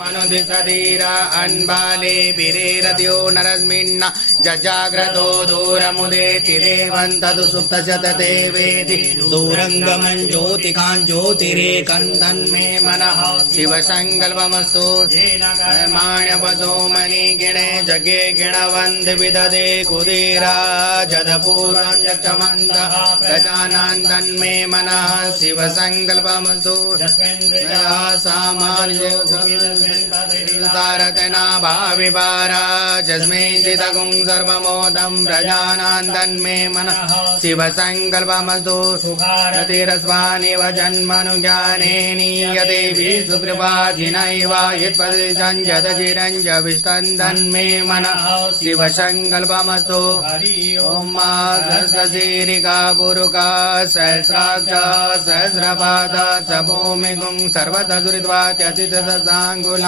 मनुदिशधीरा अन्बाले बिरेरद्यो नरस्मिन्न जजाग्रतो दूरमुदेति देवन्तदु सुप्तशतते वेदि दूरङ्गमं ज्योतिकान् ज्योतिरेकं तन्मे मनः शिवसङ्कल्पमस्तु माण्यपसो मणिगिणे जगे गिणवन्द विदधे कुदीरा जदपूर्वं यक्षमन्तः प्रजानान् तन्मे मनः शिवसङ्कल्पमस्तु सामान्य तारतना भाविपारा जस्मिंचितगुं सर्वमोदं प्रजानान् तन्मे मनः शिवसङ्कल्पमस्तु रतिरस्वानिव जन्मनुज्ञाने नीयते विष्णुकृपाधिनैव यत्पतिसञ्जतचिरञ्जविष्टं तन्मे मनः शिवसङ्कल्पमस्तु ॐ सहस्रशीरिका पुरुका सहस्राक्षा सहस्रपादा स भूमिगुं सर्वतः दुरित्वा त्यतितसाङ्गुल